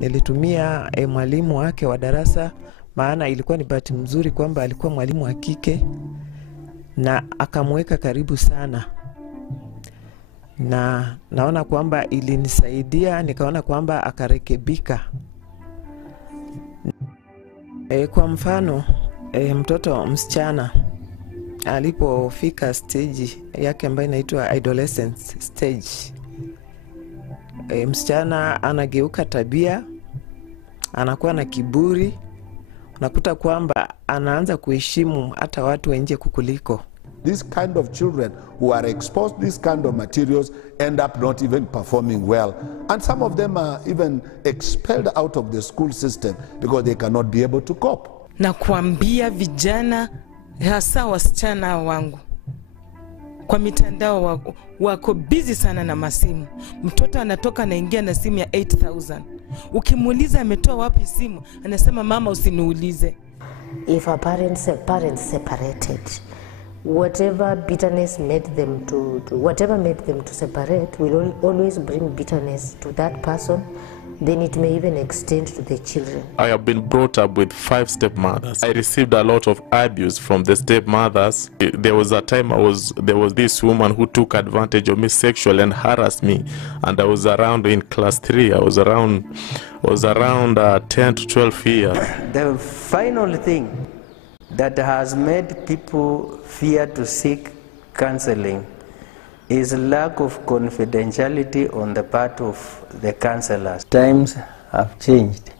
Nilitumia mwalimu wake wa darasa, maana ilikuwa ni bahati mzuri kwamba alikuwa mwalimu wa kike na akamweka karibu sana. Na naona kwamba ilinisaidia, nikaona kwamba akarekebika. Kwa mfano, mtoto msichana alipofika stage yake ambayo inaitwa adolescence stage, msichana anageuka tabia, anakuwa na kiburi, unakuta kwamba anaanza kuheshimu hata watu nje kukuliko. This kind of children who are exposed to this kind of materials end up not even performing well. And some of them are even expelled out of the school system because they cannot be able to cope. Na kuambia vijana, hasa wasichana wangu, kwa mitandao wako busy sana na masimu. Mtoto anatoka anaingia na simu ya 8,000. Ukimuuliza ametoa wapi simu, anasema mama usiniulize. If our parents separated, whatever bitterness made them whatever made them to separate will always bring bitterness to that person. Then it may even extend to the children. I have been brought up with 5 stepmothers. I received a lot of abuse from the stepmothers. There was a time there was this woman who took advantage of me sexually and harassed me, and I was around in class 3. I was around 10 to 12 years. The final thing that has made people fear to seek counseling is lack of confidentiality on the part of the counselors. Times have changed,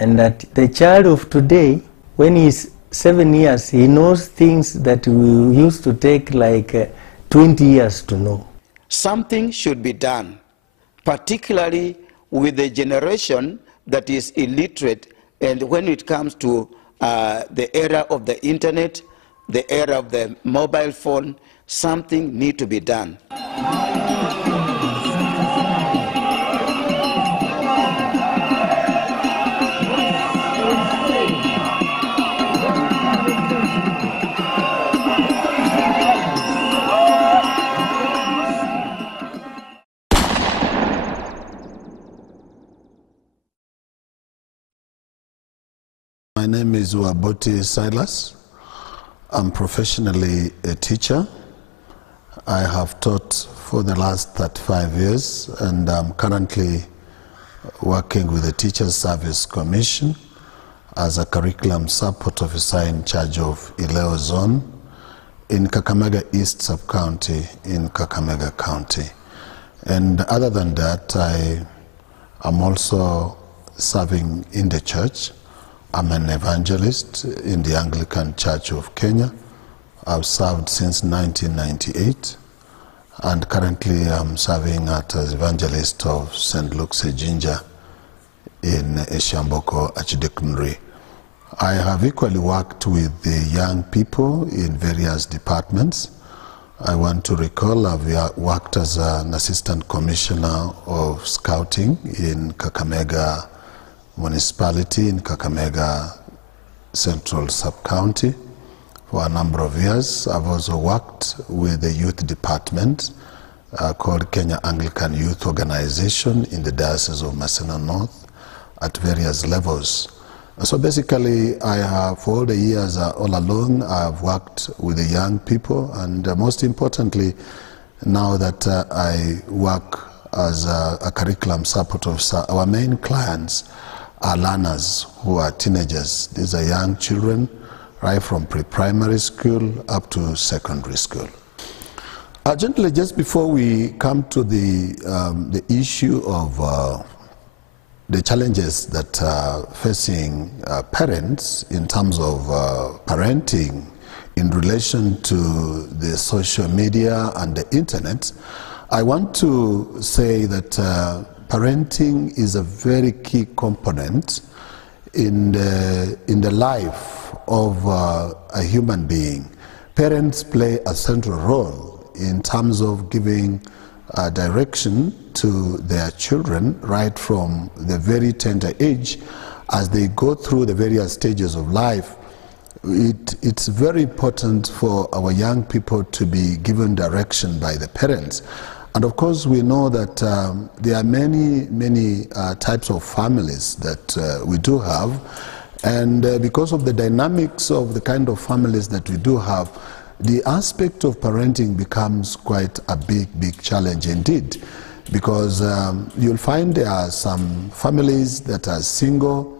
and that the child of today, when he's 7 years, he knows things that we used to take like 20 years to know. Something should be done, particularly with the generation that is illiterate, and when it comes to the era of the internet, the era of the mobile phone, something needs to be done. My name is Waboti Silas. I'm professionally a teacher. I have taught for the last 35 years, and I'm currently working with the Teachers Service Commission as a curriculum support officer in charge of Ileo Zone in Kakamega East Sub-County in Kakamega County. And other than that, I am also serving in the church. I'm an evangelist in the Anglican Church of Kenya. I've served since 1998, and currently I'm serving as evangelist of St. Luke's Ejinja in Eshamboko Archdeaconry. I have equally worked with the young people in various departments. I want to recall I've worked as an assistant commissioner of scouting in Kakamega Municipality in Kakamega Central Sub-County for a number of years. I've also worked with the youth department called Kenya Anglican Youth Organization in the Diocese of Maseno North at various levels. So basically, I have, for all the years all along, I've worked with the young people, and most importantly, now that I work as a curriculum support officer, our main clients are learners who are teenagers. These are young children, right from pre-primary school up to secondary school. Gently, just before we come to the issue of the challenges that are facing parents in terms of parenting in relation to the social media and the internet, I want to say that parenting is a very key component in the life of a human being. Parents play a central role in terms of giving direction to their children right from the very tender age as they go through the various stages of life. It's very important for our young people to be given direction by the parents. And of course, we know that there are many types of families that we do have. And because of the dynamics of the kind of families that we do have, the aspect of parenting becomes quite a big challenge indeed. Because you'll find there are some families that are single,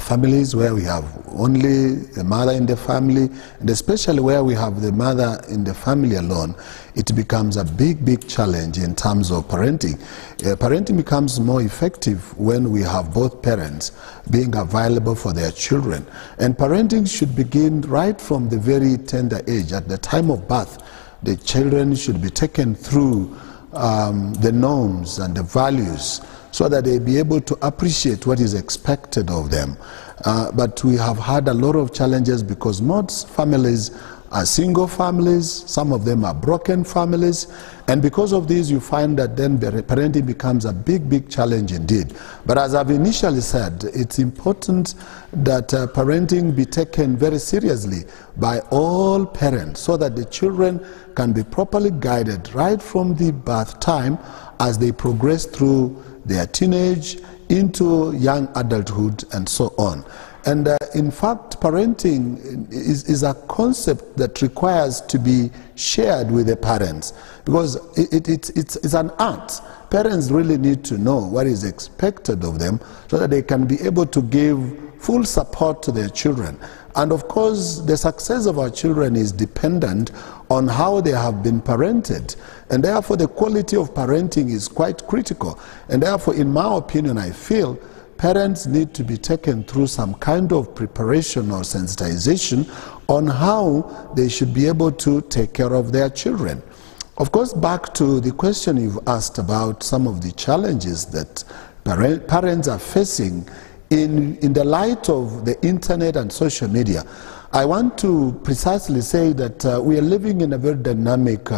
families where we have only the mother in the family, and especially where we have the mother in the family alone, it becomes a big challenge in terms of parenting. Parenting becomes more effective when we have both parents being available for their children. And parenting should begin right from the very tender age. At the time of birth, the children should be taken through the norms and the values so that they be able to appreciate what is expected of them. But we have had a lot of challenges because most families are single families, some of them are broken families, and because of this you find that then parenting becomes a big challenge indeed. But as I've initially said, it's important that parenting be taken very seriously by all parents so that the children can be properly guided right from the birth time as they progress through their teenage into young adulthood and so on. And in fact, parenting is a concept that requires to be shared with the parents because it's an art. Parents really need to know what is expected of them so that they can be able to give full support to their children. And of course, the success of our children is dependent on how they have been parented. And therefore, the quality of parenting is quite critical. And therefore, in my opinion, I feel parents need to be taken through some kind of preparation or sensitization on how they should be able to take care of their children. Of course, back to the question you've asked about some of the challenges that parents are facing in the light of the internet and social media. I want to precisely say that we are living in a very dynamic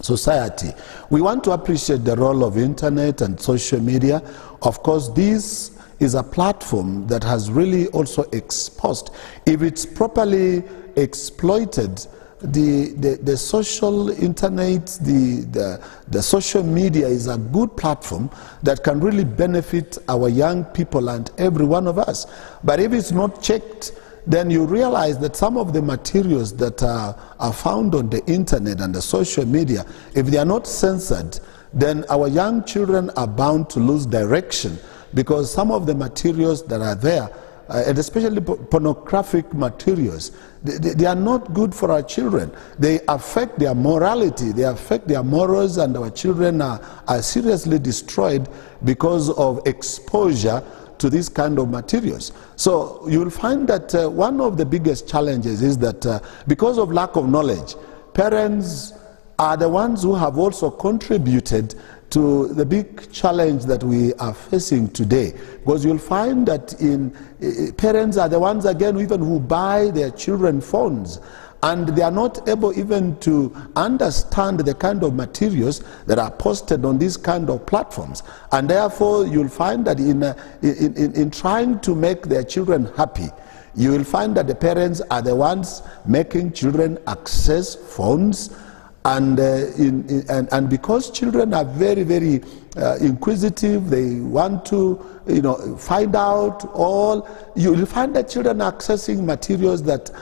society. We want to appreciate the role of internet and social media. Of course, this is a platform that has really also exposed, if it's properly exploited, the social internet, the social media is a good platform that can really benefit our young people and every one of us. But if it's not checked, then you realize that some of the materials that are found on the internet and the social media, if they are not censored, then our young children are bound to lose direction because some of the materials that are there, and especially pornographic materials, they are not good for our children. They affect their morality, they affect their morals, and our children are seriously destroyed because of exposure to these kind of materials. So you'll find that one of the biggest challenges is that because of lack of knowledge, parents are the ones who have also contributed to the big challenge that we are facing today. Because you'll find that parents are the ones again even who buy their children phones, and they are not able even to understand the kind of materials that are posted on these kind of platforms. And therefore, you'll find that in trying to make their children happy, you will find that the parents are the ones making children access phones. And because children are very inquisitive, they want to find out all. You will find that children are accessing materials that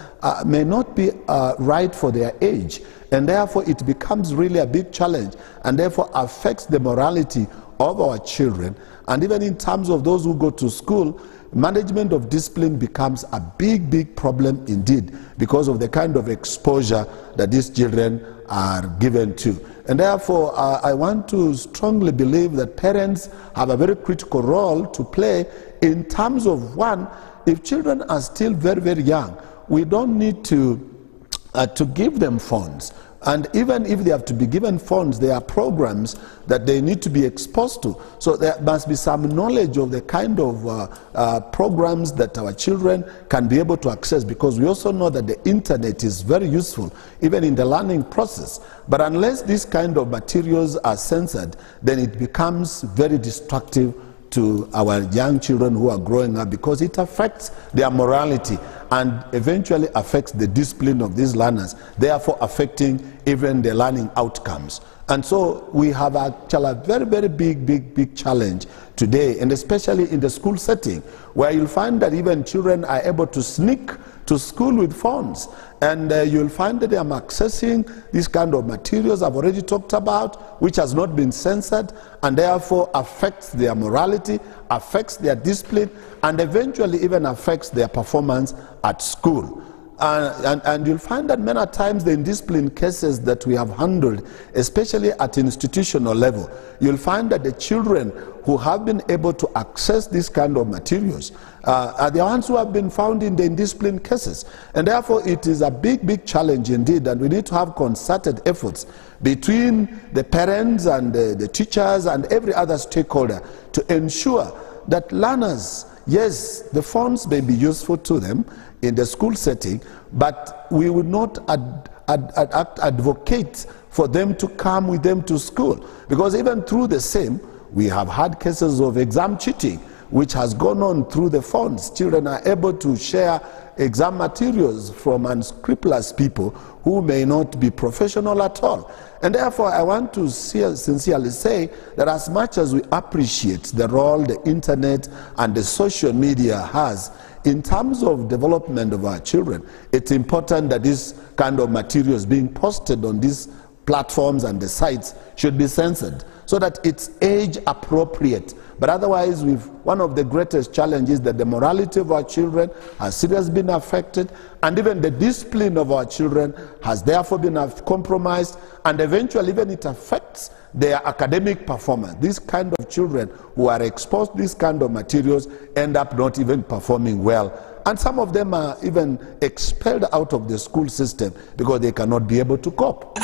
may not be right for their age, and therefore it becomes really a big challenge, and therefore affects the morality of our children. And even in terms of those who go to school, management of discipline becomes a big problem indeed because of the kind of exposure that these children are given to. And therefore, I want to strongly believe that parents have a very critical role to play in terms of, one, if children are still very young, we don't need to give them phones. And even if they have to be given phones, there are programs that they need to be exposed to. So there must be some knowledge of the kind of programs that our children can be able to access, because we also know that the internet is very useful, even in the learning process. But unless these kind of materials are censored, then it becomes very destructive to our young children who are growing up, because it affects their morality and eventually affects the discipline of these learners, therefore affecting even the learning outcomes. And so we have actually a very, very big challenge today, and especially in the school setting, where you'll find that even children are able to sneak to school with phones. And you'll find that they are accessing these kind of materials I've already talked about, which has not been censored, and therefore affects their morality, affects their discipline, and eventually even affects their performance at school. And you'll find that many times the indiscipline cases that we have handled, especially at institutional level, you'll find that the children who have been able to access these kind of materials are the ones who have been found in the indiscipline cases. And therefore it is a big challenge indeed, and we need to have concerted efforts between the parents and the teachers and every other stakeholder to ensure that learners, yes, the phones may be useful to them in the school setting, but we would not advocate for them to come with them to school. Because even through the same, we have had cases of exam cheating, which has gone on through the phones. Children are able to share exam materials from unscrupulous people who may not be professional at all. And therefore, I want to sincerely say that as much as we appreciate the role the internet and the social media has in terms of development of our children, it's important that this kind of materials being posted on these platforms and the sites should be censored so that it's age appropriate. But otherwise, one of the greatest challenges is that the morality of our children has seriously been affected, and even the discipline of our children has therefore been compromised, and eventually even it affects their academic performance. These kind of children who are exposed to these kind of materials end up not even performing well. And some of them are even expelled out of the school system because they cannot be able to cope.